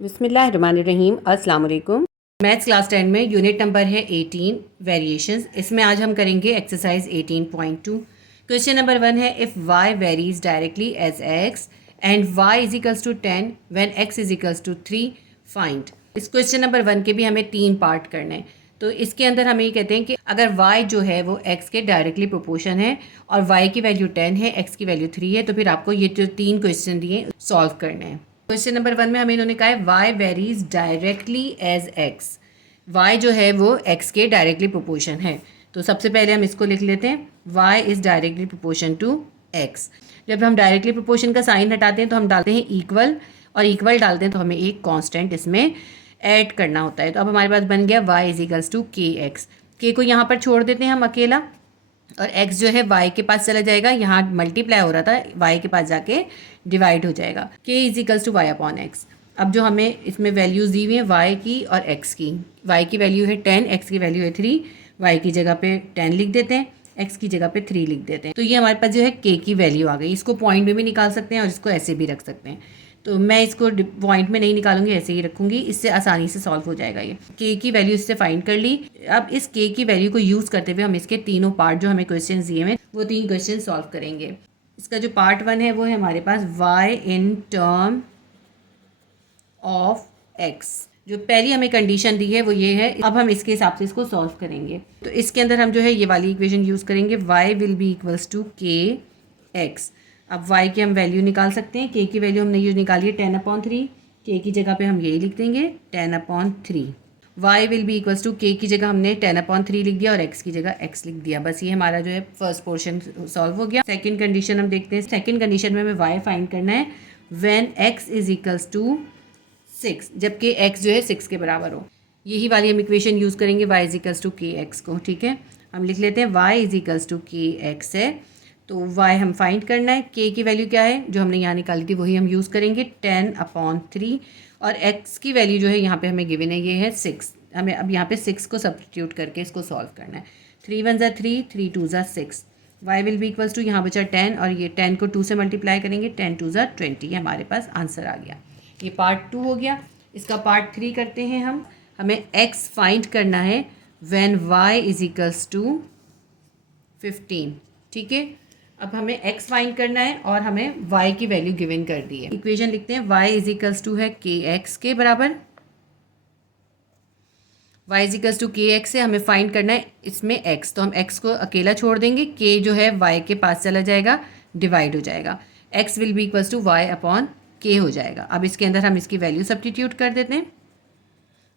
बिस्मिल्लाहिर्रहमानिर्रहीम। अस्सलाम वालेकुम। मैथ्स क्लास 10 में यूनिट नंबर है 18 वेरिएशंस। इसमें आज हम करेंगे एक्सरसाइज 18.2। क्वेश्चन नंबर 1 है if y varies directly as x and y is equals to 10 when x is equals to 3 find. इस क्वेश्चन नंबर 1 के भी हमें 3 पार्ट करने हैं। तो इसके अंदर हमें ये कहते हैं कि अगर y जो है वो x के डायरेक्टली प्रोपोर्शन है और y की वैल्यू 10 है, x की वैल्यू 3 है, तो फिर आपको ये जो 3 क्वेश्चन दिए सॉल्व करने हैं। क्वेश्चन नंबर 1 में हमें इन्होंने कहा है y varies directly as x। y जो है वो x के डायरेक्टली प्रोपोर्शन है। तो सबसे पहले हम इसको लिख लेते हैं, y is directly proportion to x। जब हम डायरेक्टली प्रोपोर्शन का साइन हटाते हैं तो हम डालते हैं इक्वल, और इक्वल डालते हैं तो हमें एक कांस्टेंट इसमें ऐड करना होता है। तो अब हमारे पास बन गया y is equals to k x. के को यहाँ पर छोड़ देते हैं हम अकेला, और x जो है y के पास चला जाएगा, यहाँ मल्टीप्लाई हो रहा था, y के पास जाके डिवाइड हो जाएगा। k is equals to y upon x. अब जो हमें इसमें वैल्यूज़ दी हुई हैं y की और x की, y की वैल्यू है 10, x की वैल्यू है 3, y की जगह पे 10 लिख देते हैं, x की जगह पे 3 लिख देते हैं। तो ये हमारे पास जो है k की वैल्यू आ गई। इसको पॉइंट में भी निकाल सकते हैं और इसको ऐसे भी रख सकते हैं। तो मैं इसको पॉइंट में नहीं निकालूंगी, ऐसे ही रखूंगी, इससे आसानी से सॉल्व हो जाएगा। ये के की वैल्यू इससे फाइंड कर ली। अब इस के की वैल्यू को यूज़ करते हुए हम इसके तीनों पार्ट जो हमें क्वेश्चन दिए हैं वो 3 क्वेश्चन सॉल्व करेंगे। इसका जो पार्ट 1 है वो है हमारे पास y in term of x। जो पहली हमें कंडीशन दी है वो ये है। अब हम इसके हिसाब से इसको सॉल्व करेंगे। तो इसके अंदर हम जो है ये वाली इक्वेशन यूज़ करेंगे, y will be equals to k x. अब y की हम वैल्यू निकाल सकते हैं। k की वैल्यू हमने यूज निकाली है 10/3, k की जगह पे हम यही लिख देंगे 10/3। y will be equals to k की जगह हमने 10/3 लिख दिया और x की जगह x लिख दिया। बस ये हमारा जो है फर्स्ट पोर्शन सॉल्व हो गया। सेकंड कंडीशन हम देखते हैं। सेकंड कंडीशन में हमें y फाइंड करना है when x is equals to 6, जबकि x जो है 6 के बराबर हो। यही वाली हम इक्वेशन यूज़ करेंगे y is equals to k x को। ठीक है, हम लिख लेते हैं y is equals to k x है। तो y हम फाइंड करना है। k की वैल्यू क्या है जो हमने यहाँ निकाली थी वही हम यूज़ करेंगे 10/3, और x की वैल्यू जो है यहाँ पे हमें गिवन है ये है 6। हमें अब यहाँ पे 6 को सब्स्टिट्यूट करके इसको सॉल्व करना है। 3 1 ज़ा 3, 3 2 ज़ा 6। y will be equals to यहाँ बचा 10, और ये 10 को 2 से मल्टीप्लाई करेंगे, 10 2 ज़ा 20। ये हमारे पास आंसर आ गया। ये पार्ट 2 हो गया। इसका पार्ट 3 करते हैं हम। हमें x फाइंड करना है when y is equals to 15। ठीक है, अब हमें x फाइंड करना है और हमें y की वैल्यू गिवन कर दी है। इक्वेशन लिखते हैं, y इज इक्वल्स टू है के एक्स के बराबर। y is equals to k x से हमें फाइंड करना है इसमें x, तो हम x को अकेला छोड़ देंगे, k जो है y के पास चला जाएगा, डिवाइड हो जाएगा, x will be equals to y upon k हो जाएगा। अब इसके अंदर हम इसकी वैल्यू सब्स्टिट्यूट कर देते हैं।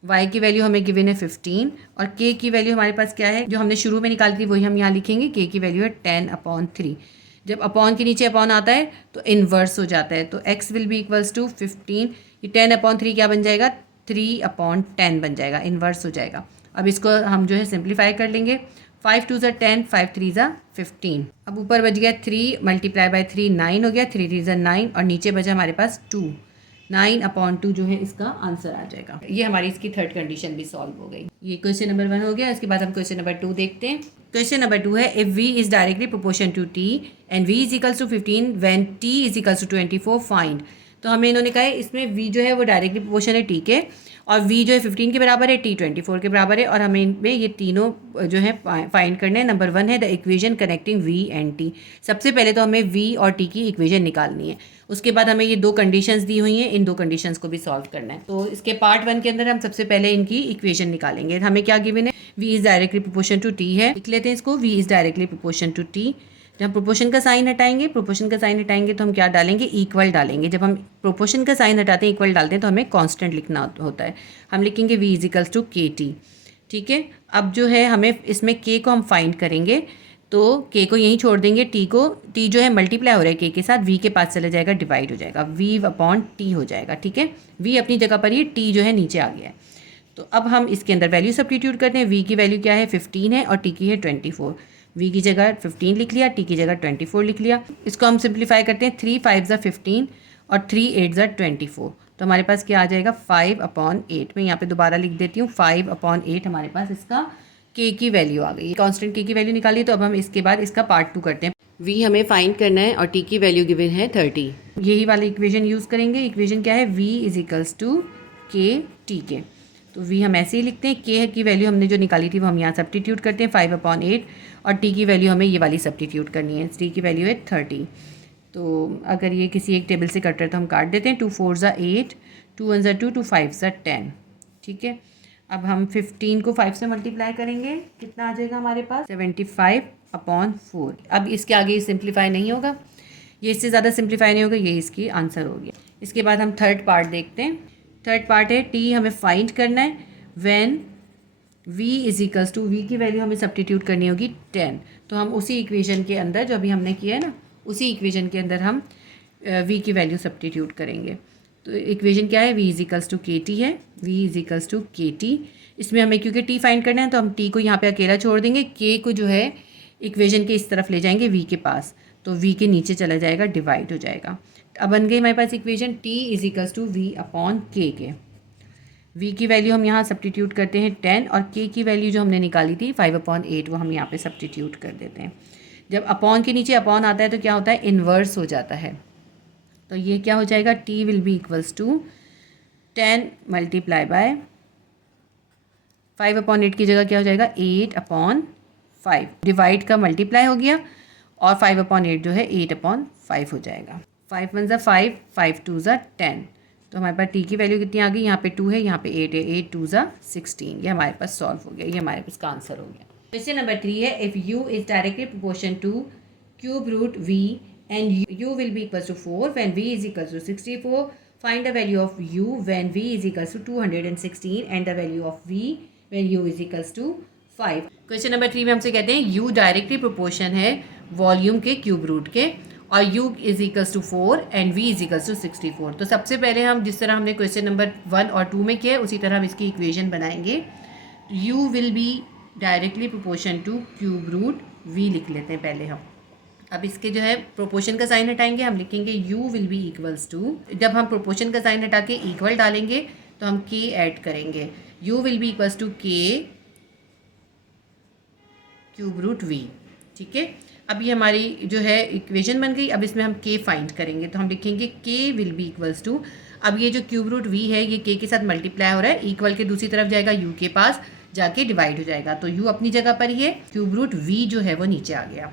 y की वैल्यू हमें गिवन है 15, और k की वैल्यू हमारे पास क्या है जो हमने शुरू में निकाली थी वही हम यहाँ लिखेंगे। k की वैल्यू है 10/3। जब अपॉन के नीचे अपॉन आता है तो इन्वर्स हो जाता है, तो x will be equals to 15। ये 10/3 क्या बन जाएगा, 3/10 बन जाएगा, इन्वर्स हो जाएगा। अब इसको हम जो है सिंप्लीफाई कर लेंगे। 5 2 ज़ा 10, 5 3 ज़ा 15। अब ऊपर बच गया 3 मल्टीप्लाई बाय 3 9 हो गया, 3 3 ज़ा 9, और नीचे बचा हमारे पास 2। 9/2 जो है इसका आंसर आ जाएगा। ये हमारी इसकी थर्ड कंडीशन भी सॉल्व हो गई। ये क्वेश्चन नंबर 1 हो गया। इसके बाद हम क्वेश्चन नंबर 2 देखते हैं। क्वेश्चन नंबर 2 है if v is directly proportion to t and v is equals to 15 when t is equals to 24 find. तो हमें इन्होंने कहा है इसमें v जो है वो डायरेक्टली प्रोपोर्शन है t के, और v जो है 15 के बराबर है, t 24 के बराबर है, और हमें इनमें ये तीनों जो है फाइंड करने हैं। नंबर 1 है the equation connecting v and t। सबसे पहले तो हमें v और t की इक्वेशन निकालनी है। उसके बाद हमें ये 2 कंडीशंस दी हुई हैं, इन 2 कंडीशंस को भी सॉल्व करना है। तो इसके पार्ट 1 के अंदर हम सबसे पहले इनकी इक्वेशन निकालेंगे। हमें क्या गिवन है, v is directly proportion to t है। लिख लेते हैं इसको, v is directly proportion to t। जब हम प्रोपोर्शन का साइन हटाएंगे, तो हम क्या डालेंगे, इक्वल डालेंगे। जब हम प्रोपोर्शन का साइन हटाते हैं, इक्वल डालते हैं, तो हमें कांस्टेंट लिखना होता है। हम लिखेंगे v इज इक्वल्स टू के टी। ठीक है, अब जो है हमें इसमें k को हम फाइंड करेंगे, तो k को यहीं छोड़ देंगे, t जो है मल्टीप्लाई हो रहा है k के साथ, v के पास चला जाएगा, डिवाइड हो जाएगा, v/t हो जाएगा। ठीक है, v अपनी जगह पर ही, t जो है नीचे आ गया है। तो अब हम इसके अंदर वैल्यू सब्स्टिट्यूट करते हैं। v की वैल्यू क्या है, 15 है, और t की है 24। v की जगह 15 लिख लिया, t की जगह 24 लिख लिया। इसको हम सिंप्लीफाई करते हैं। 3 5 ज़ा 15 और 3 8 ज़ा 24। तो हमारे पास क्या आ जाएगा, 5/8। मैं यहाँ पे दोबारा लिख देती हूँ, 5/8 हमारे पास इसका k की वैल्यू आ गई। कांस्टेंट k की वैल्यू निकाली। तो अब हम इसके बाद इसका पार्ट 2 करते हैं। v हमें फाइंड करना है और t की वैल्यू गिवन है 30। यही वाली इक्वेशन यूज़ करेंगे। इक्वेशन क्या है, v इज इक्वल्स टू के टी के। तो वी हम ऐसे ही लिखते हैं, के की वैल्यू हमने जो निकाली थी वो हम यहाँ सब्स्टिट्यूट करते हैं 5/8 और टी की वैल्यू हमें ये वाली सब्स्टिट्यूट करनी है, टी की वैल्यू है 30। तो अगर ये किसी एक टेबल से कट रहा है तो हम काट देते हैं, 2 4 ज़ा 8, 2 1 ज़ा 2, 2 5 ज़ा 10। ठीक है, अब हम 15 को 5 से मल्टीप्लाई करेंगे, कितना आ जाएगा हमारे पास 75/4। अब इसके आगे सिंप्लीफाई नहीं होगा, ये इससे ज़्यादा सिंप्लीफाई नहीं होगा, ये इसकी आंसर हो गया। इसके बाद हम थर्ड पार्ट देखते हैं। थर्ड पार्ट है टी हमें फाइंड करना है when v is equals to, v की वैल्यू हमें सब्स्टिट्यूट करनी होगी 10। तो हम उसी इक्वेशन के अंदर जो अभी हमने किया है ना, उसी इक्वेशन के अंदर हम v की वैल्यू सब्स्टिट्यूट करेंगे। तो इक्वेशन क्या है, v इज इक्वल्स टू के टी है, v इज इक्वल्स टू के टी। इसमें हमें क्योंकि t फाइंड करना है तो हम t को यहाँ पे अकेला छोड़ देंगे, k को जो है इक्वेशन के इस तरफ ले जाएंगे v के पास, तो v के नीचे चला जाएगा, डिवाइड हो जाएगा। अब बन गई हमारे पास equation t is equals to v upon के के। v की वैल्यू हम यहाँ सब्स्टिट्यूट करते हैं 10 और k की वैल्यू जो हमने निकाली थी 5/8 वो हम यहाँ पे सब्स्टिट्यूट कर देते हैं। जब अपॉन के नीचे अपॉन आता है तो क्या होता है, इन्वर्स हो जाता है। तो ये क्या हो जाएगा, t will be equals to 10 multiply by 5/8 की जगह क्या हो जाएगा 8/5, डिवाइड का मल्टीप्लाई हो गया और 5/8 जो है 8/5 हो जाएगा। 5 1 ज़ा 5, 5 2 ज़ा 10। तो हमारे पास टी की वैल्यू कितनी आ गई, यहाँ पे 2 है, यहाँ पे 8 है, 8 2 ज़ा 16। ये हमारे पास सॉल्व हो गया, ये हमारे पास का आंसर हो गया। क्वेश्चन नंबर 3 है, if u is directly proportion to cube root v and u will be equals to 4 when v is equals to 64, find the value of u when v is equals to 216 and the value of v when u is equals to 5। Question number 3 में हमसे कहते हैं u directly proportion है volume के cube root के और u is equals to 4 and v is equals to 64। तो सबसे पहले हम जिस तरह हमने क्वेश्चन नंबर 1 और 2 में किया है उसी तरह हम इसकी इक्वेशन बनाएंगे। u will be directly proportion to cube root v लिख लेते हैं पहले हम। अब इसके जो है प्रोपोर्शन का साइन हटाएंगे, हम लिखेंगे u will be equals to, जब हम प्रोपोर्शन का साइन हटा के इक्वल डालेंगे तो हम k ऐड करेंगे, u will be equals to k cube root v। ठीक है, अब ये हमारी जो है इक्वेशन बन गई। अब इसमें हम k फाइंड करेंगे, तो हम लिखेंगे k will be equals to, अब ये जो क्यूब रूट v है ये k के साथ मल्टीप्लाई हो रहा है, इक्वल के दूसरी तरफ जाएगा u के पास जाके डिवाइड हो जाएगा, तो u अपनी जगह पर ही है, क्यूब रूट v जो है वो नीचे आ गया,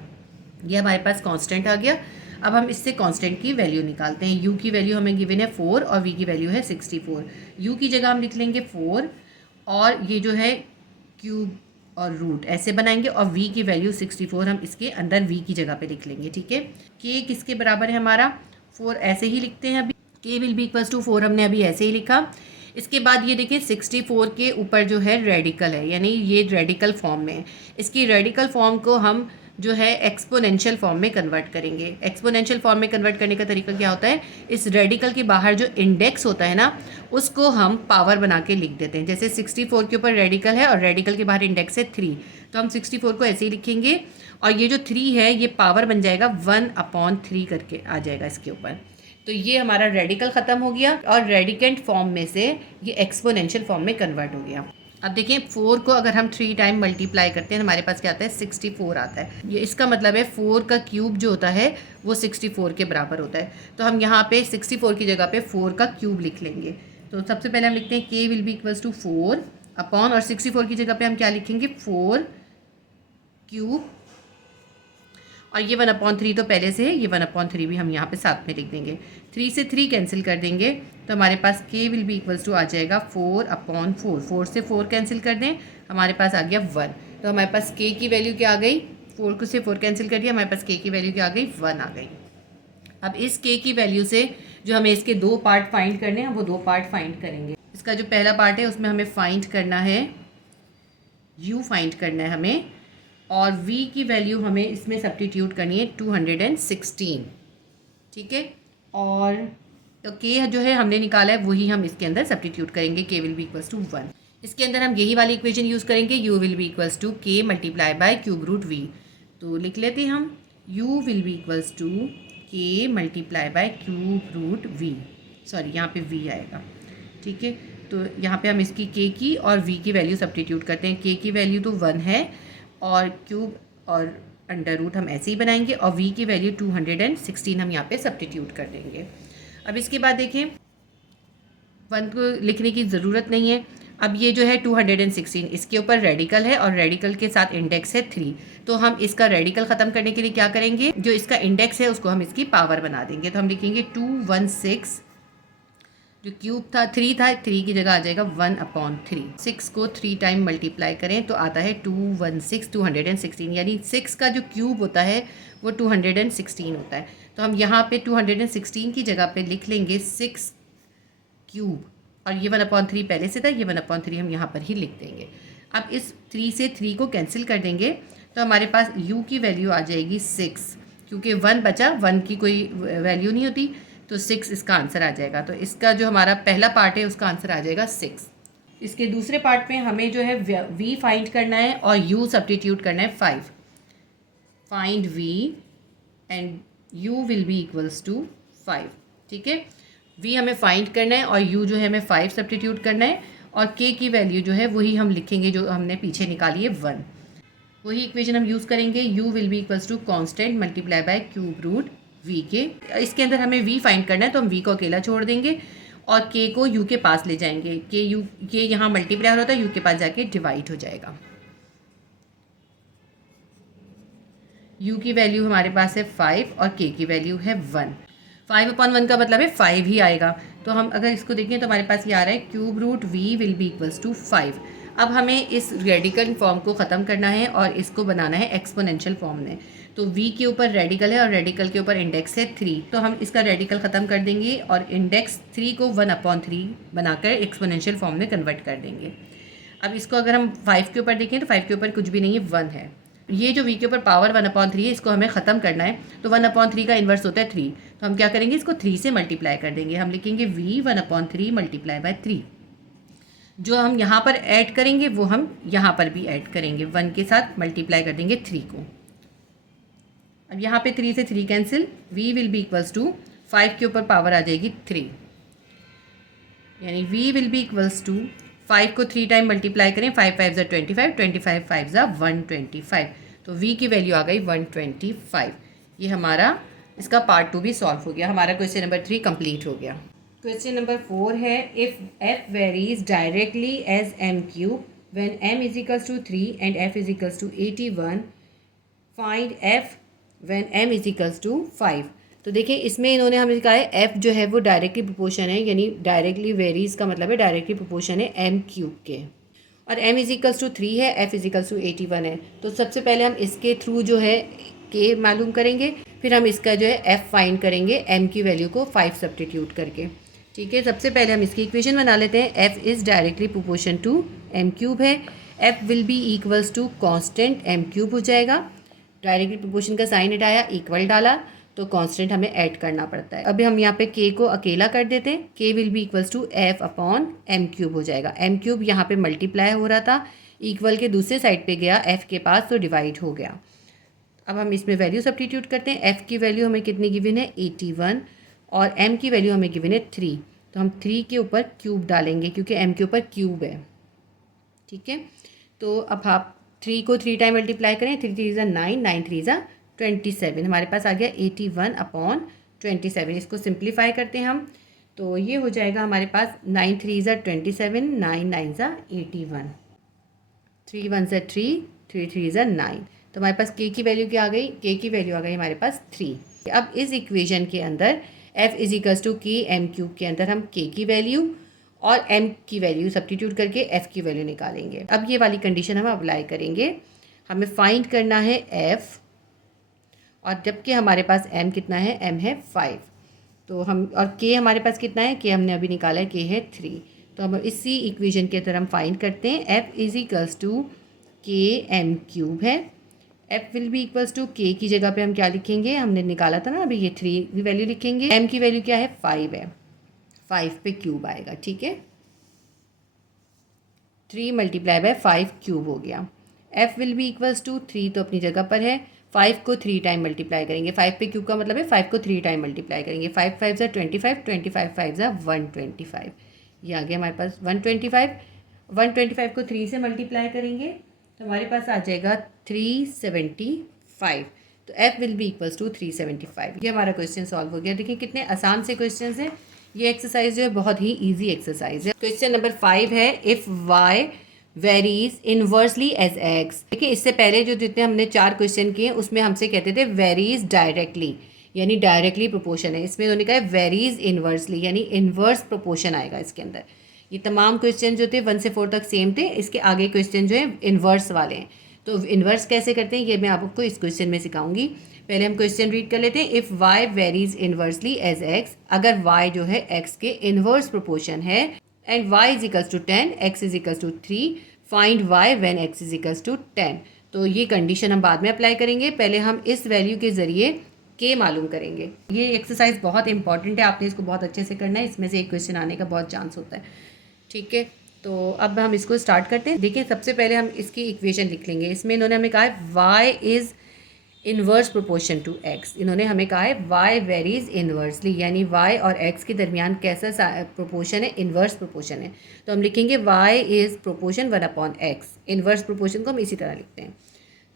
ये हमारे पास कांस्टेंट आ गया। अब हम इससे कांस्टेंट की वैल्यू निकालते हैं। u की वैल्यू हमें गिवन है 4 और v की वैल्यू है 64। u की जगह हम लिख लेंगे 4 और ये जो है क्यूब और रूट ऐसे बनाएंगे और v की वैल्यू 64 हम इसके अंदर v की जगह पे लिख लेंगे। ठीक है, k किसके बराबर है हमारा 4, ऐसे ही लिखते हैं। अभी k will be equals to 4 हमने अभी ऐसे ही लिखा। इसके बाद ये देखिए 64 के ऊपर जो है रेडिकल है, यानी ये रेडिकल फॉर्म में है। इसकी रेडिकल फॉर्म को हम जो है एक्सपोनेंशियल फॉर्म में कन्वर्ट करेंगे। एक्सपोनेंशियल फॉर्म में कन्वर्ट करने का तरीका क्या होता है, इस रेडिकल के बाहर जो इंडेक्स होता है ना उसको हम पावर बना के लिख देते हैं। जैसे 64 के ऊपर रेडिकल है और रेडिकल के बाहर इंडेक्स है 3, तो हम 64 को ऐसे ही लिखेंगे और ये जो 3 है ये पावर बन जाएगा 1/3 करके आ जाएगा इसके ऊपर। तो ये हमारा रेडिकल ख़त्म हो गया और रेडिकेंट फॉर्म में से ये एक्सपोनेंशियल फॉर्म में कन्वर्ट हो गया। अब देखिए 4 को अगर हम 3 टाइम मल्टीप्लाई करते हैं हमारे पास क्या आता है 64 आता है। ये इसका मतलब है 4 का क्यूब जो होता है वो 64 के बराबर होता है। तो हम यहाँ पे 64 की जगह पे 4 का क्यूब लिख लेंगे। तो सबसे पहले हम लिखते हैं k will be equals to 4 upon, और 64 की जगह पे हम क्या लिखेंगे 4 क्यूब, और ये 1/3 तो पहले से है, ये 1/3 भी हम यहाँ पे साथ में लिख देंगे। 3 से 3 कैंसिल कर देंगे तो हमारे पास k will be equals to आ जाएगा 4/4। 4 से 4 कैंसिल कर दें, हमारे पास आ गया 1। तो हमारे पास k की वैल्यू क्या आ गई, 4 से 4 कैंसिल कर दिया, हमारे पास k की वैल्यू क्या आ गई 1 आ गई। अब इस k की वैल्यू से जो हमें इसके 2 पार्ट फाइंड करने हैं वो 2 पार्ट फाइंड करेंगे। इसका जो पहला पार्ट है उसमें हमें फाइंड करना है u फाइंड करना है हमें, और v की वैल्यू हमें इसमें सब्स्टिट्यूट करनी है 216। ठीक है, और तो k जो है हमने निकाला है वही हम इसके अंदर सब्स्टिट्यूट करेंगे, k will be equals to 1। इसके अंदर हम यही वाली इक्वेशन यूज़ करेंगे, u will be equals to k multiply by cube root v। तो लिख लेते हैं हम u will be equals to k multiply by cube root v, sorry यहाँ पे v आएगा। ठीक है, तो यहाँ पे हम इसकी k की और v की वैल्यू सब्स्टिट्यूट करते हैं। k की वैल्यू तो 1 है और क्यूब और अंडर रूट हम ऐसे ही बनाएंगे, और v की वैल्यू 216 हम यहाँ पे सब्स्टिट्यूट कर देंगे। अब इसके बाद देखें वन को लिखने की ज़रूरत नहीं है। अब ये जो है 216 इसके ऊपर रेडिकल है और रेडिकल के साथ इंडेक्स है 3, तो हम इसका रेडिकल ख़त्म करने के लिए क्या करेंगे, जो इसका इंडेक्स है उसको हम इसकी पावर बना देंगे। तो हम लिखेंगे 216, जो क्यूब था 3 था, 3 की जगह आ जाएगा 1/3। 6 को 3 टाइम मल्टीप्लाई करें तो आता है 216 यानी 6 का जो क्यूब होता है वो 216 होता है। तो हम यहाँ पे 216 की जगह पे लिख लेंगे 6 क्यूब, और ये 1/3 पहले से था, ये 1/3 हम यहाँ पर ही लिख देंगे। अब इस 3 से 3 को कैंसिल कर देंगे तो हमारे पास u की वैल्यू आ जाएगी 6, क्योंकि 1 बचा, 1 की कोई वैल्यू नहीं होती, तो 6 इसका आंसर आ जाएगा। तो इसका जो हमारा पहला पार्ट है उसका आंसर आ जाएगा 6। इसके दूसरे पार्ट में हमें जो है v फाइंड करना है और u सब्स्टिट्यूट करना है 5। Find v and u will be equals to 5। ठीक है, v हमें फाइंड करना है और u जो है हमें 5 सब्स्टिट्यूट करना है, और k की वैल्यू जो है वही हम लिखेंगे जो हमने पीछे निकाली है 1। वही इक्वेशन हम यूज़ करेंगे, u will be equals to constant multiply by cube root v के। इसके अंदर हमें v फाइंड करना है तो हम v को अकेला छोड़ देंगे और k को u के पास ले जाएंगे। k यहाँ मल्टीप्लाई हो रहा था, u के पास जाके डिवाइड हो जाएगा। u की वैल्यू हमारे पास है 5 और k की वैल्यू है 1। 5/1 का मतलब है 5 ही आएगा। तो हम अगर इसको देखें तो हमारे पास ये आ रहा है cube root v will be equals to 5। अब हमें इस रेडिकल फॉर्म को ख़त्म करना है और इसको बनाना है एक्सपोनेंशियल फॉर्म में। तो v के ऊपर रेडिकल है और रेडिकल के ऊपर इंडेक्स है 3, तो हम इसका रेडिकल ख़त्म कर देंगे और इंडेक्स 3 को 1/3 बनाकर एक्सपोनेंशियल फॉर्म में कन्वर्ट कर देंगे। अब इसको अगर हम 5 के ऊपर देखें तो 5 के ऊपर कुछ भी नहीं है, 1 है। ये जो v के ऊपर पावर 1/3 है इसको हमें ख़त्म करना है, तो 1/3 का इन्वर्स होता है 3, तो हम क्या करेंगे, इसको 3 से मल्टीप्लाई कर देंगे। हम लिखेंगे v 1/3 मल्टीप्लाई बाय 3। जो हम यहाँ पर ऐड करेंगे वो हम यहाँ पर भी ऐड करेंगे, 1 के साथ मल्टीप्लाई कर देंगे 3 को। अब यहाँ पे 3 से 3 cancel, v will be equals to 5 के ऊपर पावर आ जाएगी 3, यानी v will be equals to 5 को 3 टाइम मल्टीप्लाई करें, 5 5 ज़ा 25, 25 5 ज़ा 125, तो v की वैल्यू आ गई 125। ये हमारा इसका पार्ट 2 भी सॉल्व हो गया। हमारा क्वेश्चन नंबर 3 कंप्लीट हो गया। क्वेश्चन नंबर 4 है, if f varies directly as m cube when m is equals to 3 and f is equals to 81, find f when m is equals to 5। तो देखिए इसमें इन्होंने हमें कहा है f जो है वो डायरेक्टली प्रोपोर्शन है, यानी डायरेक्टली वेरीज का मतलब है डायरेक्टली प्रोपोर्शन है m क्यूब के, और m इज इक्वल्स टू 3 है, f इज इक्वल्स टू 81 है। तो सबसे पहले हम इसके थ्रू जो है k मालूम करेंगे, फिर हम इसका जो है f फाइंड करेंगे m की वैल्यू को 5 सब्स्टिट्यूट करके। ठीक है, सबसे पहले हम इसकी इक्वेशन बना लेते हैं। f is directly proportion to m cube है, f will be equals to constant m cube हो जाएगा। डायरेक्टली प्रोपोर्शन का साइन हटाया, इक्वल डाला, तो कांस्टेंट हमें ऐड करना पड़ता है। अभी हम यहाँ पे k को अकेला कर देते हैं, k will be equals to f upon m cube हो जाएगा। m क्यूब यहाँ पे मल्टीप्लाई हो रहा था, इक्वल के दूसरे साइड पे गया f के पास, तो डिवाइड हो गया। अब हम इसमें वैल्यू सब्स्टिट्यूट करते हैं। f की वैल्यू हमें कितनी गिवन है, 81, और m की वैल्यू हमें गिवन है 3, तो हम 3 के ऊपर क्यूब डालेंगे क्योंकि m के ऊपर क्यूब है। ठीक है, तो अब आप 3 को 3 टाइम मल्टीप्लाई करें, 3 3 ज़ा 9, 9 3 ज़ा 27, हमारे पास आ गया 81/27। इसको सिंप्लीफाई करते हैं हम, तो ये हो जाएगा हमारे पास 9 3 ज़ा 27, 9 9 ज़ा 81, 3 1 ज़ा 3, 3 3 ज़ा 9। तो हमारे पास k की वैल्यू क्या आ गई, k की वैल्यू आ गई हमारे पास 3। अब इस इक्वेशन के अंदर f is equals to k m cube के अंदर हम k की वैल्यू और m की वैल्यू सब्स्टिट्यूट करके f की वैल्यू निकालेंगे। अब ये वाली कंडीशन हम अप्लाई करेंगे, हमें फाइंड करना है f, और जबकि हमारे पास m कितना है, m है 5, तो हम, और k हमारे पास कितना है, k हमने अभी निकाला है, k है 3, तो हम इसी इक्वेशन के अंदर हम फाइंड करते हैं। f is equals to k m cube है, f will be equals to k की जगह पे हम क्या लिखेंगे, हमने निकाला था ना अभी, ये 3 की वैल्यू लिखेंगे, m की वैल्यू क्या है, 5 है, 5 पे क्यूब आएगा। ठीक है, 3 मल्टीप्लाई बाय 5 क्यूब हो गया। f will be equals to 3 तो अपनी जगह पर है, 5 को 3 टाइम मल्टीप्लाई करेंगे, 5 पे क्यूब का मतलब है 5 को 3 टाइम मल्टीप्लाई करेंगे, 5 5 ज़ा 25, 25 5 ज़ा 125, ये आ गया हमारे पास 125। 125 को 3 से मल्टीप्लाई करेंगे तो हमारे पास आ जाएगा 375, तो f will be equals to 375। ये हमारा क्वेश्चन सॉल्व हो गया। देखिए कितने आसान से क्वेश्चन हैं, ये एक्सरसाइज जो है बहुत ही इजी एक्सरसाइज है। क्वेश्चन नंबर 5 है, if y varies inversely as x. देखिए इससे पहले जो जितने हमने 4 क्वेश्चन किए उसमें हमसे कहते थे वेरीज डायरेक्टली, यानी डायरेक्टली प्रोपोर्शन है। इसमें उन्होंने कहा वेरीज इनवर्सली, यानी इनवर्स प्रोपोर्शन आएगा इसके अंदर। ये तमाम क्वेश्चन जो थे 1 से 4 तक सेम थे, इसके आगे क्वेश्चन जो है इनवर्स वाले हैं। तो इन्वर्स कैसे करते हैं ये मैं आपको इस क्वेश्चन में सिखाऊंगी। पहले हम क्वेश्चन रीड कर लेते हैं। If y varies inversely as x, अगर y जो है x के इनवर्स प्रोपोर्शन है, and y is equals to 10, x is equals to 3, find y when x is equals to 10। तो ये कंडीशन हम बाद में अप्लाई करेंगे, पहले हम इस वैल्यू के ज़रिए के मालूम करेंगे। ये एक्सरसाइज बहुत इंपॉर्टेंट है, आपने इसको बहुत अच्छे से करना है, इसमें से एक क्वेश्चन आने का बहुत चांस होता है। ठीक है, तो अब हम इसको स्टार्ट करते हैं। देखिए सबसे पहले हम इसकी इक्वेशन लिख लेंगे। इसमें इन्होंने हमें कहा है y is inverse proportion to x। इन्होंने हमें कहा है y वेरीज इन्वर्सली, यानी y और x के दरमियान कैसा प्रोपोर्शन है, इन्वर्स प्रोपोर्शन है। तो हम लिखेंगे y is proportion 1/x। Inverse proportion को हम इसी तरह लिखते हैं।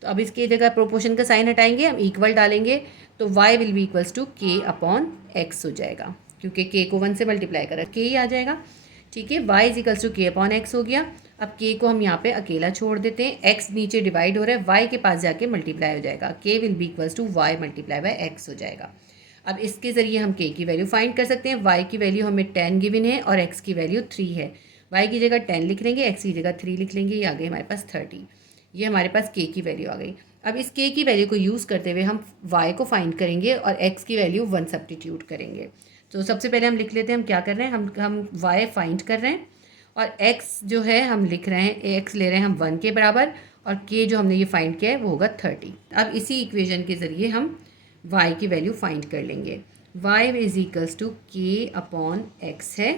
तो अब इसकी जगह प्रोपोर्शन का साइन हटाएंगे, हम इक्वल डालेंगे, तो y will be equals to k/x हो जाएगा, क्योंकि k को 1 से मल्टीप्लाई करा k ही आ जाएगा। ठीक है, y is equals to k/x हो गया। अब k को हम यहाँ पे अकेला छोड़ देते हैं, x नीचे डिवाइड हो रहा है, y के पास जाके मल्टीप्लाई हो जाएगा, k will be equals to y multiply by x हो जाएगा। अब इसके ज़रिए हम k की वैल्यू फाइंड कर सकते हैं। y की वैल्यू हमें 10 गिवन है और x की वैल्यू 3 है। y की जगह 10 लिख लेंगे, x की जगह 3 लिख लेंगे, ये आ गई हमारे पास 30। ये हमारे पास k की वैल्यू आ गई। अब इस k की वैल्यू को यूज़ करते हुए हम y को फाइंड करेंगे और x की वैल्यू 1 सब्स्टिट्यूट करेंगे। तो सबसे पहले हम लिख लेते हैं हम क्या कर रहे हैं, हम y फाइंड कर रहे हैं और x जो है हम लिख रहे हैं, x ले रहे हैं हम 1 के बराबर, और k जो हमने ये फाइंड किया है वो होगा 30। अब इसी इक्वेशन के ज़रिए हम y की वैल्यू फाइंड कर लेंगे। y is equals to k/x है,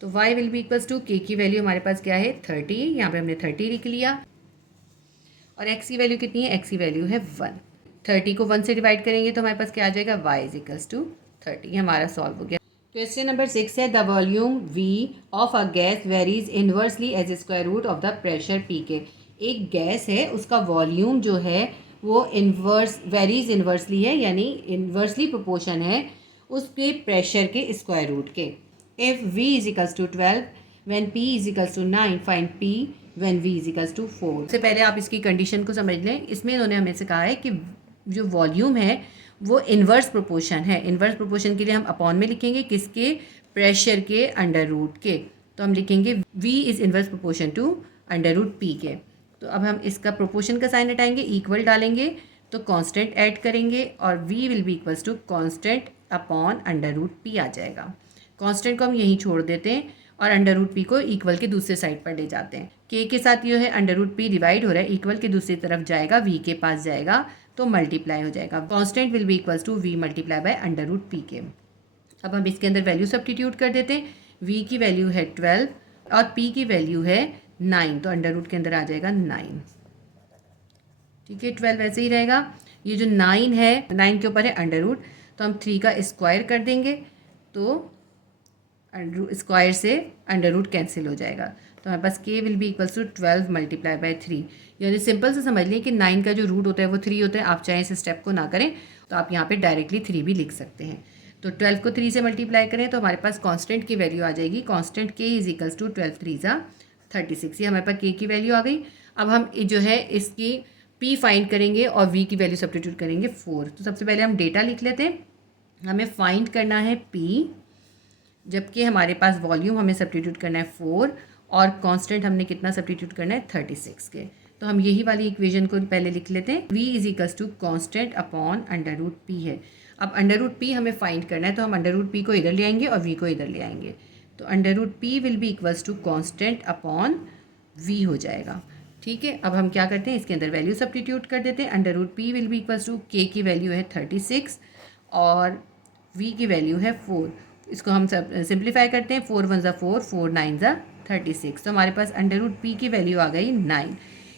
तो y will be equals to k की वैल्यू हमारे पास क्या है 30, यहाँ पे हमने 30 लिख लिया, और x की वैल्यू कितनी है, x की वैल्यू है 1। 30 को 1 से डिवाइड करेंगे तो हमारे पास क्या आ जाएगा, y इज इक्वल्स टू 30। हमारा सॉल्व हो गया। क्वेश्चन नंबर 6 है, the volume v of a gas varies inversely as square root of the pressure pk। एक गैस है, उसका वॉल्यूम जो है वो वेरीज इनवर्सली है, यानी इनवर्सली प्रोपोर्शन है उसके प्रेशर के स्क्वायर रूट के। If v is equals to 12 when p is equals to 9, find p when v is equals to 4। सबसे पहले आप इसकी कंडीशन को समझ लें। इसमें इन्होंने हमें से कहा है कि जो वॉल्यूम है वो इन्वर्स प्रोपोर्शन है। इन्वर्स प्रोपोर्शन के लिए हम अपॉन में लिखेंगे, किसके, प्रेशर के अंडर रूट के। तो हम लिखेंगे v is inverse proportion to under root p के। तो अब हम इसका प्रोपोर्शन का साइन हटाएंगे, इक्वल डालेंगे, तो कांस्टेंट ऐड करेंगे और v will be equals to constant upon under root p आ जाएगा। कांस्टेंट को हम यहीं छोड़ देते हैं और अंडर रूट p को इक्वल के दूसरे साइड पर ले जाते हैं। k के साथ ये है अंडर रूट p डिवाइड हो रहा है, इक्वल के दूसरी तरफ जाएगा, v के पास जाएगा तो मल्टीप्लाई हो जाएगा। Constant will be equals to v multiply by under root p के। अब हम इसके अंदर वैल्यू सब्स्टिट्यूट कर देते हैं। v की वैल्यू है 12 और p की वैल्यू है 9, तो अंडर रूट के अंदर आ जाएगा 9। ठीक है, 12 वैसे ही रहेगा। ये जो 9 है, 9 के ऊपर है अंडर रूट, तो हम 3 का स्क्वायर कर देंगे, तो स्क्वायर से अंडर रूट कैंसिल हो जाएगा। तो हमारे पास k will be equals to 12 multiply by 3। यानी सिंपल से समझ लें कि 9 का जो रूट होता है वो 3 होता है। आप चाहे इस स्टेप को ना करें तो आप यहाँ पे डायरेक्टली 3 भी लिख सकते हैं। तो 12 को 3 से मल्टीप्लाई करें तो हमारे पास कांस्टेंट की वैल्यू आ जाएगी। Constant k is equals to 12 3 ज़ा 36। ये हमारे पास k की वैल्यू आ गई। अब हम जो है इसकी p फाइंड करेंगे और v की वैल्यू सब्स्टिट्यूट करेंगे 4। तो सबसे पहले हम डेटा लिख लेते हैं। हमें फाइंड करना है p, जबकि हमारे पास वॉल्यूम हमें सब्स्टिट्यूट करना है 4 और कांस्टेंट हमने कितना सब्स्टिट्यूट करना है 36 के। तो हम यही वाली इक्वेशन को पहले लिख लेते हैं। v is equals to constant upon under root p है। अब अंडर रूट p हमें फाइंड करना है, तो हम अंडर रूट p को इधर ले आएंगे और v को इधर ले आएंगे, तो under root p will be equals to constant upon v हो जाएगा। ठीक है, अब हम क्या करते हैं, इसके अंदर वैल्यू सब्स्टिट्यूट कर देते हैं। Under root p will be equals to k की वैल्यू है 36 और v की वैल्यू है 4। इसको हम सब सिंप्लीफाई करते हैं, 4 1 ज़ा 4, 4 9 ज़ा 36। तो हमारे पास अंडर रूट p की वैल्यू आ गई 9।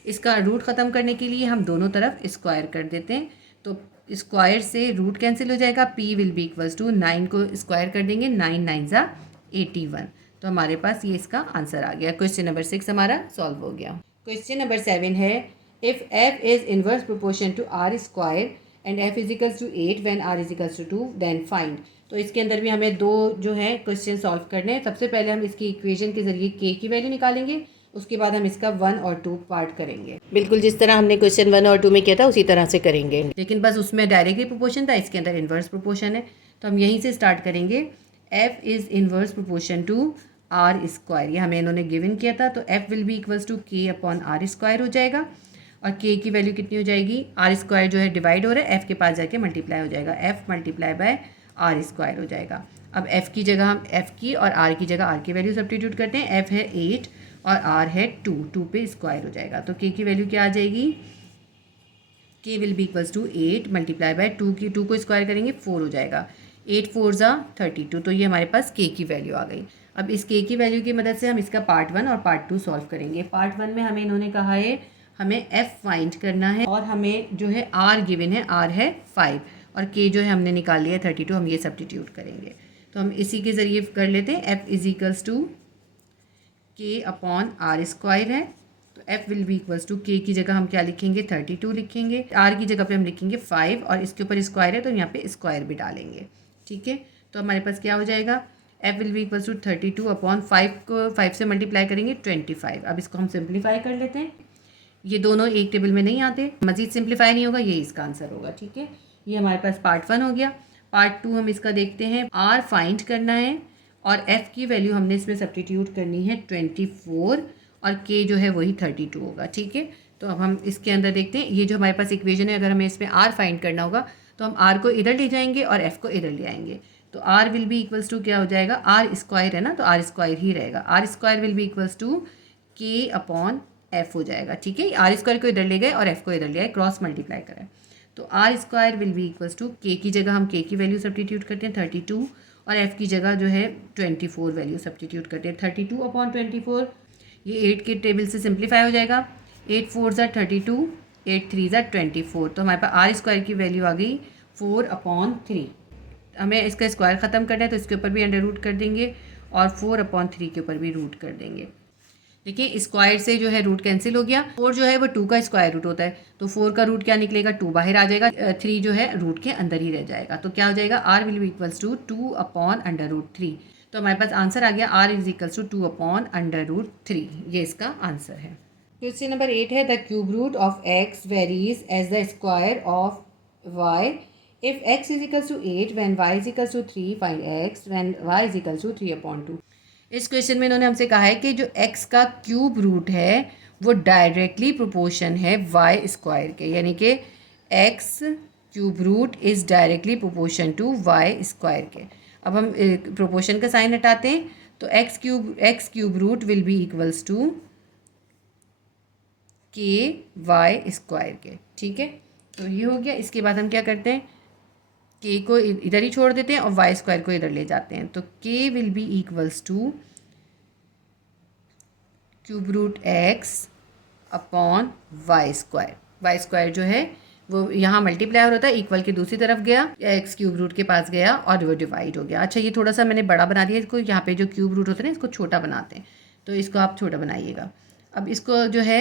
इसका रूट ख़त्म करने के लिए हम दोनों तरफ स्क्वायर कर देते हैं, तो स्क्वायर से रूट कैंसिल हो जाएगा। p will be equals to 9 को स्क्वायर कर देंगे, 9 9 ज़ा 81। तो हमारे पास ये इसका आंसर आ गया। क्वेश्चन नंबर 6 हमारा सॉल्व हो गया। क्वेश्चन नंबर 7 है, if f is inverse proportion to r square and f is equals to 8 when r is equals to 2 then find. तो इसके अंदर भी हमें दो जो है क्वेश्चन सॉल्व करने हैं। सबसे पहले हम इसकी इक्वेशन के ज़रिए के की वैल्यू निकालेंगे, उसके बाद हम इसका 1 और 2 पार्ट करेंगे। बिल्कुल जिस तरह हमने क्वेश्चन 1 और 2 में किया था उसी तरह से करेंगे, लेकिन बस उसमें डायरेक्टली प्रोपोर्शन था, इसके अंदर इन्वर्स प्रोपोर्शन है। तो हम यहीं से स्टार्ट करेंगे। F is inverse proportion to r square, ये हमें इन्होंने गिवन किया था। तो f will be equals to k upon r square हो जाएगा, और के की वैल्यू कितनी हो जाएगी, आर स्क्वायर जो है डिवाइड हो रहा है, एफ के पास जाके मल्टीप्लाई हो जाएगा, f multiply by r square हो जाएगा। अब एफ की जगह हम एफ की और आर की जगह आर की वैल्यू सब्स्टिट्यूट करते हैं। एफ है 8 और आर है 2, 2 पे स्क्वायर हो जाएगा। तो के की वैल्यू क्या आ जाएगी, k will be equals to 8 multiply by 2 की 2 को स्क्वायर करेंगे 4 हो जाएगा, 8 4 ज़ा 32। तो ये हमारे पास के की वैल्यू आ गई। अब इस के की वैल्यू की मदद से हम इसका पार्ट 1 और पार्ट 2 सॉल्व करेंगे। पार्ट 1 में हमें इन्होंने कहा है हमें एफ फाइंड करना है, और हमें जो है आर गिवन है, आर है 5 और के जो है हमने निकाल लिया 32, हम ये सब्स्टिट्यूट करेंगे। तो हम इसी के ज़रिए कर लेते हैं। F is equals to k upon r square है, तो f will be equals to k की जगह हम क्या लिखेंगे 32 लिखेंगे, आर की जगह पे हम लिखेंगे 5 और इसके ऊपर स्क्वायर है तो यहाँ पे स्क्वायर भी डालेंगे। ठीक है, तो हमारे पास क्या हो जाएगा, f will be equals to 32 upon 5 को 5 से मल्टीप्लाई करेंगे 25। अब इसको हम सिंप्लीफाई कर लेते हैं। ये दोनों एक टेबल में नहीं आते, मज़ीद सिंप्लीफाई नहीं होगा, ये इसका आंसर होगा। ठीक है, ये हमारे पास पार्ट 1 हो गया। पार्ट 2 हम इसका देखते हैं। आर फाइंड करना है और एफ़ की वैल्यू हमने इसमें सब्स्टिट्यूट करनी है 24 और के जो है वही 32 होगा। ठीक है, तो अब हम इसके अंदर देखते हैं। ये जो हमारे पास इक्वेशन है, अगर हमें इसमें आर फाइंड करना होगा तो हम आर को इधर ले जाएंगे और एफ़ को इधर ले आएंगे। तो r will be equals to क्या हो जाएगा, आर स्क्वायर है ना, तो आर स्क्वायर ही रहेगा। R square will be equals to k upon f हो जाएगा। ठीक है, आर स्क्वायर को इधर ले गए और एफ को इधर ले आए, क्रॉस मल्टीप्लाई करें। तो r square will be equals to k की जगह हम के की वैल्यू सब्स्टिट्यूट करते हैं 32 और एफ की जगह जो है 24 वैल्यू सब्स्टिट्यूट करते हैं। 32 अपॉन 24, ये 8 के टेबल से सिंप्लीफाई हो जाएगा। 8 4 ज़ा 32, 8 3 ज़ा 24। तो हमारे पास आर स्क्वायर की वैल्यू आ गई 4 अपॉन 3। हमें इसका स्क्वायर ख़त्म करना है तो इसके ऊपर भी अंडर रूट कर देंगे और 4 अपॉन 3 के ऊपर भी रूट कर देंगे। देखिए स्क्वायर से जो है रूट कैंसिल हो गया। 4 जो है वो 2 का स्क्वायर रूट होता है, तो 4 का रूट क्या निकलेगा, 2 बाहर आ जाएगा, 3 जो है रूट के अंदर ही रह जाएगा। तो क्या हो जाएगा, r will be equals to 2 upon under root 3। तो हमारे पास आंसर आ गया r is equals to 2 upon under root 3। ये इसका आंसर है। क्वेश्चन नंबर 8 है the cube root of x varies as the square of y if x is equals to 8 when y is equals to 3 find x when y is equals to 3 upon 2। इस question में इन्होंने हमसे कहा है कि जो x का cube root है वो डायरेक्टली प्रोपोर्शन है y स्क्वायर के, यानी कि x cube root is directly proportion to y square के। अब हम प्रोपोर्शन का साइन हटाते हैं तो x cube root will be equals to k y square के। ठीक है, तो ये हो गया। इसके बाद हम क्या करते हैं, के को इधर ही छोड़ देते हैं और वाई स्क्वायर को इधर ले जाते हैं। तो k will be equals to cube root x upon y square. Y square जो है वो यहाँ मल्टीप्लाई होता है, इक्वल के दूसरी तरफ गया, एक्स क्यूब रूट के पास गया और वो डिवाइड हो गया। अच्छा, ये थोड़ा सा मैंने बड़ा बना दिया इसको, यहाँ पे जो क्यूब रूट होता है ना इसको छोटा बनाते हैं, तो इसको आप छोटा बनाइएगा। अब इसको जो है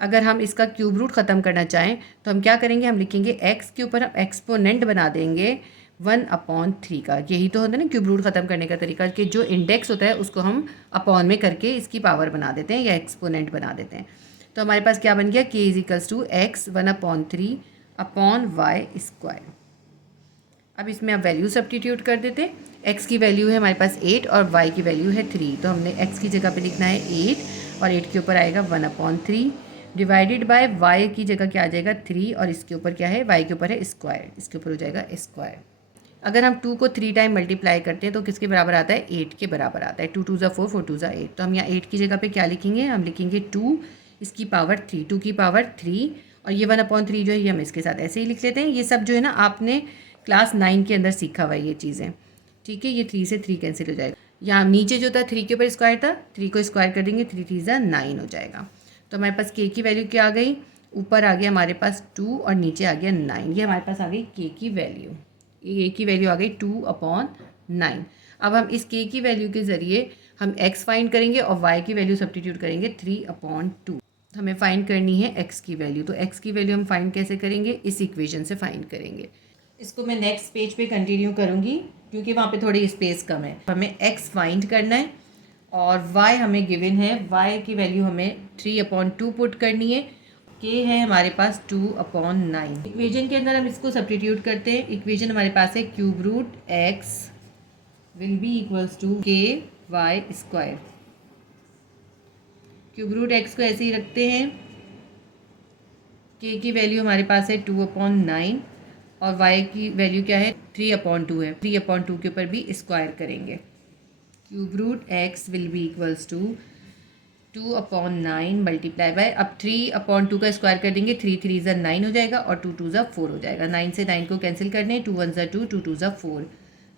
अगर हम इसका क्यूब रूट ख़त्म करना चाहें तो हम क्या करेंगे, हम लिखेंगे एक्स के ऊपर हम एक्सपोनेंट बना देंगे 1/3 का। यही तो होता है ना क्यूब रूट ख़त्म करने का तरीका, कि जो इंडेक्स होता है उसको हम अपॉन में करके इसकी पावर बना देते हैं या एक्सपोनेंट बना देते हैं। तो हमारे पास क्या बन गया, k is equals to x 1/3 upon y square. अब इसमें आप वैल्यू सब्स्टिट्यूट कर देते हैं। एक्स की वैल्यू है हमारे पास 8 और वाई की वैल्यू है 3, तो हमने एक्स की जगह पे लिखना है 8 और 8 के ऊपर आएगा 1/3 डिवाइडेड बाय वाई की जगह क्या आ जाएगा 3 और इसके ऊपर क्या है, वाई के ऊपर है स्क्वायर, इसके ऊपर हो जाएगा स्क्वायर। अगर हम 2 को 3 टाइम मल्टीप्लाई करते हैं तो किसके बराबर आता है, 8 के बराबर आता है। 2 2 ज़ा 4, 4 2 ज़ा 8। तो हम यहाँ 8 की जगह पे क्या लिखेंगे, हम लिखेंगे 2 इसकी पावर 3, 2 की पावर 3 और ये 1/3 जो है ये हम इसके साथ ऐसे ही लिख लेते हैं। ये सब जो है ना आपने क्लास 9 के अंदर सीखा हुआ है ये चीज़ें। ठीक है, ये 3 से 3 कैंसिल हो जाएगा। यहाँ नीचे जो था 3 के ऊपर स्क्वायर था, 3 को स्क्वायर कर देंगे, 3 3 ज़ा 9 हो जाएगा। तो हमारे पास के की वैल्यू क्या आ गई, ऊपर आ गया हमारे पास 2 और नीचे आ गया 9। ये हमारे पास आ गई के की वैल्यू, ए की वैल्यू आ गई 2/9। अब हम इस के की वैल्यू के ज़रिए हम एक्स फाइंड करेंगे और वाई की वैल्यू सब्स्टिट्यूट करेंगे 3/2। हमें फाइंड करनी है एक्स की वैल्यू, तो एक्स की वैल्यू हम फाइंड कैसे करेंगे, इस इक्वेशन से फाइंड करेंगे। इसको मैं नेक्स्ट पेज पे कंटिन्यू करूँगी। क्योंकि वहाँ पे थोड़ी स्पेस कम है। हमें x फाइंड करना है और y हमें गिवन है, y की वैल्यू हमें 3/2 पुट करनी है। k है हमारे पास 2/9। इक्वेशन के अंदर हम इसको सब्स्टिट्यूट करते हैं। इक्वेशन हमारे पास है cube root x will be equals to k y square. Cube root x को ऐसे ही रखते हैं। k की वैल्यू हमारे पास है 2/9 और y की वैल्यू क्या है 3/2 है। 3/2 के ऊपर भी स्क्वायर करेंगे। Cube root x will be equals to 2/9 multiply by, अब 3/2 का स्क्वायर कर देंगे, 3 3 ज़ा 9 हो जाएगा और 2 2 ज़ा 4 हो जाएगा। 9 से 9 को कैंसिल करने, 2 1 ज़ा 2, 2 2 ज़ा 4।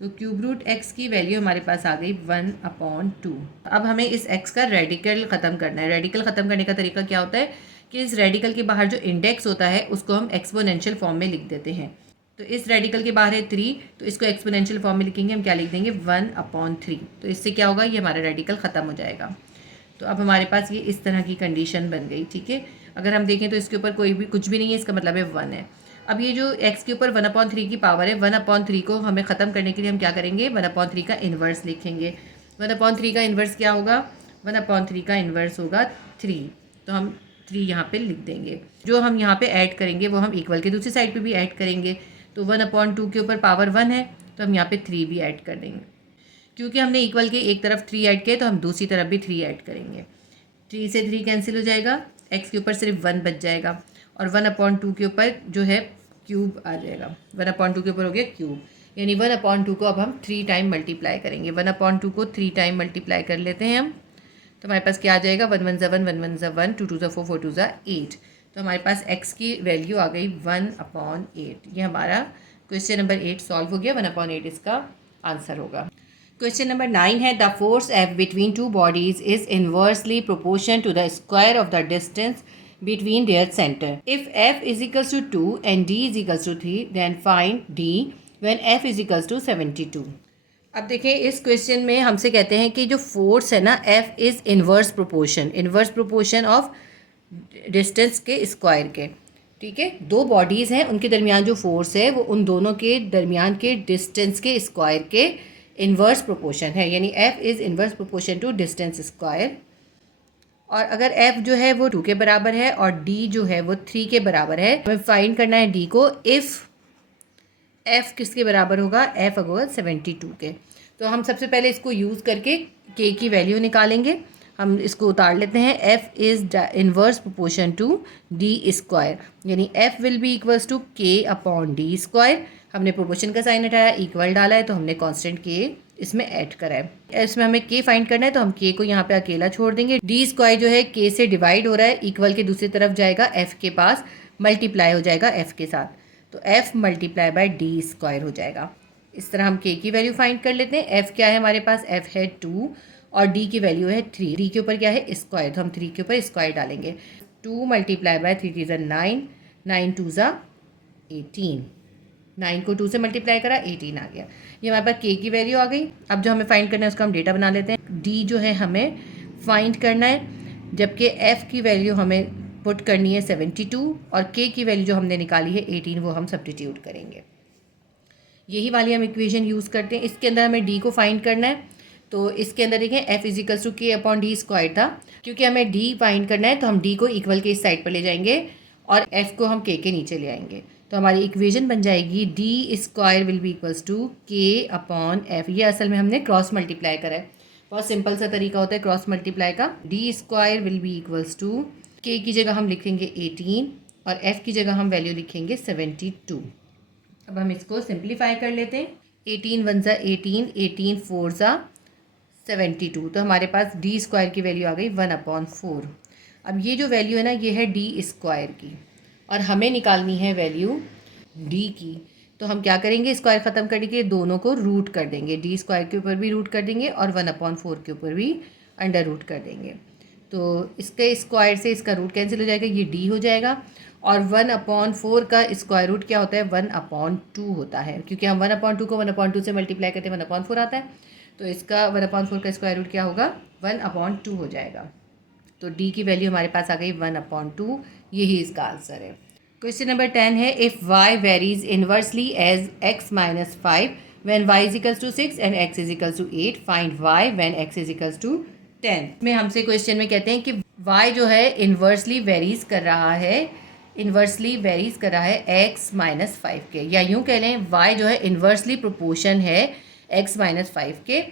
तो क्यूब रूट x की वैल्यू हमारे पास आ गई 1/2। अब हमें इस x का रेडिकल ख़त्म करना है। रेडिकल ख़त्म करने का तरीका क्या होता है कि इस रेडिकल के बाहर जो इंडेक्स होता है उसको हम एक्सपोनेंशियल फॉर्म में लिख देते हैं। तो इस रेडिकल के बाहर है 3, तो इसको एक्सपोनेंशियल फॉर्म में लिखेंगे। हम क्या लिख देंगे 1/3। तो इससे क्या होगा, ये हमारा रेडिकल ख़त्म हो जाएगा। तो अब हमारे पास ये इस तरह की कंडीशन बन गई। ठीक है, अगर हम देखें तो इसके ऊपर कोई भी कुछ भी नहीं है, इसका मतलब है 1 है। अब ये जो x के ऊपर 1/3 की पावर है, 1/3 को हमें ख़त्म करने के लिए हम क्या करेंगे, 1/3 का इन्वर्स लिखेंगे। 1/3 का इन्वर्स क्या होगा, 1/3 का इन्वर्स होगा 3। तो हम 3 यहाँ पे लिख देंगे। जो हम यहाँ पे ऐड करेंगे वो हम इक्वल के दूसरी साइड पे भी ऐड करेंगे। तो 1/2 के ऊपर पावर 1 है तो हम यहाँ पे 3 भी ऐड कर देंगे। क्योंकि हमने इक्वल के एक तरफ 3 ऐड किए तो हम दूसरी तरफ भी 3 ऐड करेंगे। 3 से 3 कैंसिल हो जाएगा, x के ऊपर सिर्फ 1 बच जाएगा और 1/2 के ऊपर जो है क्यूब आ जाएगा। 1/2 के ऊपर हो गया क्यूब, यानी 1/2 को अब हम 3 टाइम मल्टीप्लाई करेंगे। 1/2 को 3 टाइम मल्टीप्लाई कर लेते हैं हम। तो हमारे पास क्या आ जाएगा, 1 1 ज़ा 1, 1 1 ज़ा 1, 2 2 ज़ा 4, 4 2 ज़ा 8। तो हमारे पास x की वैल्यू आ गई 1/8। ये हमारा क्वेश्चन नंबर 8 सॉल्व हो गया। 1/8 इसका आंसर होगा। क्वेश्चन नंबर 9 है, the force F between two bodies is inversely proportion to the square of the distance between their center. If F is equals to 2 and D is equals to 3, then find D when F is equals to 72. अब देखिए इस question में हमसे कहते हैं कि जो force है ना, F is inverse proportion of distance के स्क्वायर के। ठीक है, दो बॉडीज़ हैं, उनके दरमियान जो फोर्स है वो उन दोनों के दरमियान के डिस्टेंस के स्क्वायर के इन्वर्स प्रोपोर्शन है, यानी F is inverse proportion to distance square. और अगर f जो है वो 2 के बराबर है और d जो है वो 3 के बराबर है, हमें फाइंड करना है d को। इफ़ f किसके बराबर होगा, f होगा 72 के। तो हम सबसे पहले इसको यूज़ करके k की वैल्यू निकालेंगे। हम इसको उतार लेते हैं। f is inverse proportion to d square, यानी f will be equals to k/d square. हमने प्रोपोर्शन का साइन हटाया, इक्वल डाला है, तो हमने कांस्टेंट k इसमें ऐड करा है। इसमें हमें k फाइंड करना है तो हम k को यहाँ पे अकेला छोड़ देंगे। d स्क्वायर जो है k से डिवाइड हो रहा है, इक्वल के दूसरी तरफ जाएगा, f के पास मल्टीप्लाई हो जाएगा f के साथ, तो f multiply by d square हो जाएगा। इस तरह हम k की वैल्यू फाइंड कर लेते हैं। f क्या है हमारे पास, f है 2 और d की वैल्यू है 3। d के ऊपर क्या है, स्क्वायर, तो हम 3 के ऊपर स्क्वायर डालेंगे। 2 मल्टीप्लाई बाय 3 3 ज़ा 9, 9 2 ज़ा 18, 9 को 2 से मल्टीप्लाई करा, 18 आ गया। ये हमारे पास k की वैल्यू आ गई। अब जो हमें फाइंड करना है उसका हम डेटा बना लेते हैं। d जो है हमें फाइंड करना है, जबकि f की वैल्यू हमें पुट करनी है 72 और k की वैल्यू जो हमने निकाली है 18, वो हम सब्स्टिट्यूट करेंगे। यही वाली हम इक्वेशन यूज़ करते हैं। इसके अंदर हमें d को फाइंड करना है, तो इसके अंदर देखें f is equals to k/d square था। क्योंकि हमें d फाइंड करना है तो हम d को इक्वल के इस साइड पर ले जाएंगे और f को हम k के नीचे ले आएंगे। तो हमारी इक्वेशन बन जाएगी d square will be equals to k/f। ये असल में हमने क्रॉस मल्टीप्लाई करा है, बहुत सिंपल सा तरीका होता है क्रॉस मल्टीप्लाई का। d square will be equals to k की जगह हम लिखेंगे 18 और f की जगह हम वैल्यू लिखेंगे 72। अब हम इसको सिंप्लीफाई कर लेते हैं। 18 1 ज़ा 18, 18 4 ज़ा 72, तो हमारे पास d स्क्वायर की वैल्यू आ गई 1/4। अब ये जो वैल्यू है ना, ये है d स्क्वायर की और हमें निकालनी है वैल्यू d की। तो हम क्या करेंगे, स्क्वायर ख़त्म करने के लिए दोनों को रूट कर देंगे। d स्क्वायर के ऊपर भी रूट कर देंगे और 1/4 के ऊपर भी अंडर रूट कर देंगे। तो इसके स्क्वायर से इसका रूट कैंसिल हो जाएगा, ये d हो जाएगा। और 1/4 का स्क्वायर रूट क्या होता है, 1/2 होता है। क्योंकि हम 1/2 को 1/2 से मल्टीप्लाई करते हैं 1/4 आता है, तो इसका 1/4 का स्क्वायर रूट क्या होगा, 1/2 हो जाएगा। तो d की वैल्यू हमारे पास आ गई 1/2। यही इसका आंसर है। क्वेश्चन नंबर 10 है, if y varies inversely as x - 5 when y is equals to 6 and x is equals to 8 find y when x is equals to 10 में हमसे क्वेश्चन में कहते हैं कि y जो है इन्वर्सली वेरीज कर रहा है x माइनस 5 के, या यूँ कह लें y जो है इन्वर्सली प्रोपोर्शन है x माइनस 5 के,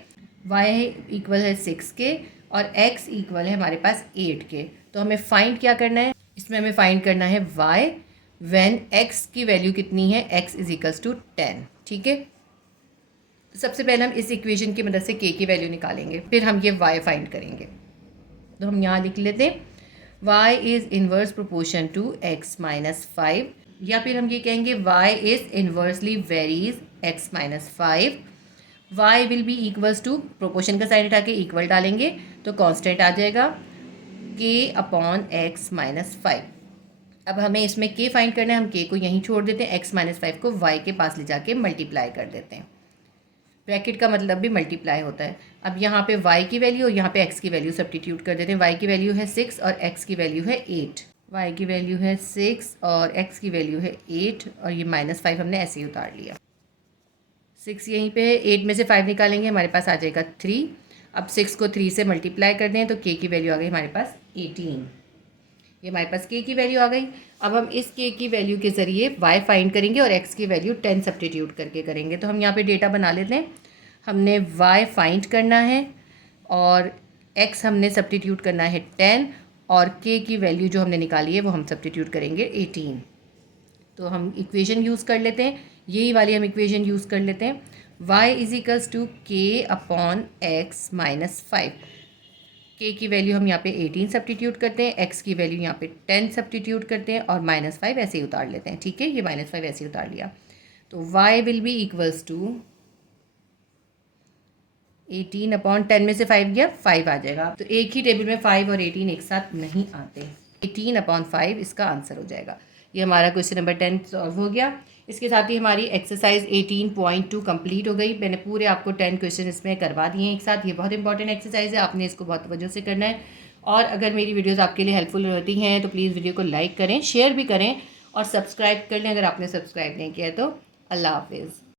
y इक्वल है 6 के और x इक्वल है हमारे पास 8 के। तो हमें फाइंड क्या करना है, इसमें हमें फाइंड करना है y व्हेन x की वैल्यू कितनी है, x इज इक्वल्स टू 10। ठीक है, सबसे पहले हम इस इक्वेशन की मदद से k की वैल्यू निकालेंगे, फिर हम ये y फाइंड करेंगे। तो हम यहाँ लिख लेते हैं y is inverse proportion to x minus 5, या फिर हम ये कहेंगे y is inversely varies x minus 5। y will be equals to, proportion का साइन उठा के इक्वल डालेंगे तो कांस्टेंट आ जाएगा k अपॉन x माइनस 5। अब हमें इसमें k फाइंड करना है, हम k को यहीं छोड़ देते हैं, x माइनस 5 को y के पास ले जाके मल्टीप्लाई कर देते हैं। ब्रैकेट का मतलब भी मल्टीप्लाई होता है। अब यहाँ पे y की वैल्यू और यहाँ पे x की वैल्यू सब्स्टिट्यूट कर देते हैं। y की वैल्यू है 6 और x की वैल्यू है 8। y की वैल्यू है 6 और x की वैल्यू है 8 और ये माइनस 5 हमने ऐसे ही उतार लिया। 6 यहीं पे है, 8 में से 5 निकालेंगे हमारे पास आ जाएगा 3। अब 6 को 3 से मल्टीप्लाई कर दें तो k की वैल्यू आ गई हमारे पास 18। ये हमारे पास k की वैल्यू आ गई। अब हम इस k की वैल्यू के ज़रिए y फाइंड करेंगे और x की वैल्यू 10 सब्स्टिट्यूट करके करेंगे। तो हम यहाँ पे डेटा बना लेते हैं। हमने y फाइंड करना है और x हमने सब्स्टिट्यूट करना है 10 और k की वैल्यू जो हमने निकाली है वो हम सब्स्टिट्यूट करेंगे 18। तो हम इक्वेशन यूज़ कर लेते हैं, यही वाली हम इक्वेशन यूज़ कर लेते हैं। y is equals to k upon x minus 5। k की वैल्यू हम यहाँ पे 18 सब्स्टिट्यूट करते हैं, x की वैल्यू यहाँ पे 10 सब्स्टिट्यूट करते हैं और माइनस 5 ऐसे ही उतार लेते हैं। ठीक है, ये माइनस 5 ऐसे ही उतार लिया। तो y will be equals to 18 upon 10 में से 5 गया, 5 आ जाएगा। तो एक ही टेबल में 5 और 18 एक साथ नहीं आते। 18 अपॉन 5 इसका आंसर हो जाएगा। ये हमारा क्वेश्चन नंबर 10 सॉल्व हो गया। इसके साथ ही हमारी एक्सरसाइज 18.2 कंप्लीट हो गई। मैंने पूरे आपको 10 क्वेश्चन इसमें करवा दिए हैं एक साथ। ये बहुत इंपॉर्टेंट एक्सरसाइज है, आपने इसको बहुत तवज्जो से करना है। और अगर मेरी वीडियोज़ आपके लिए हेल्पफुल होती हैं तो प्लीज़ वीडियो को लाइक करें, शेयर भी करें और सब्सक्राइब कर लें अगर आपने सब्सक्राइब नहीं किया है तो। अल्लाह हाफिज़।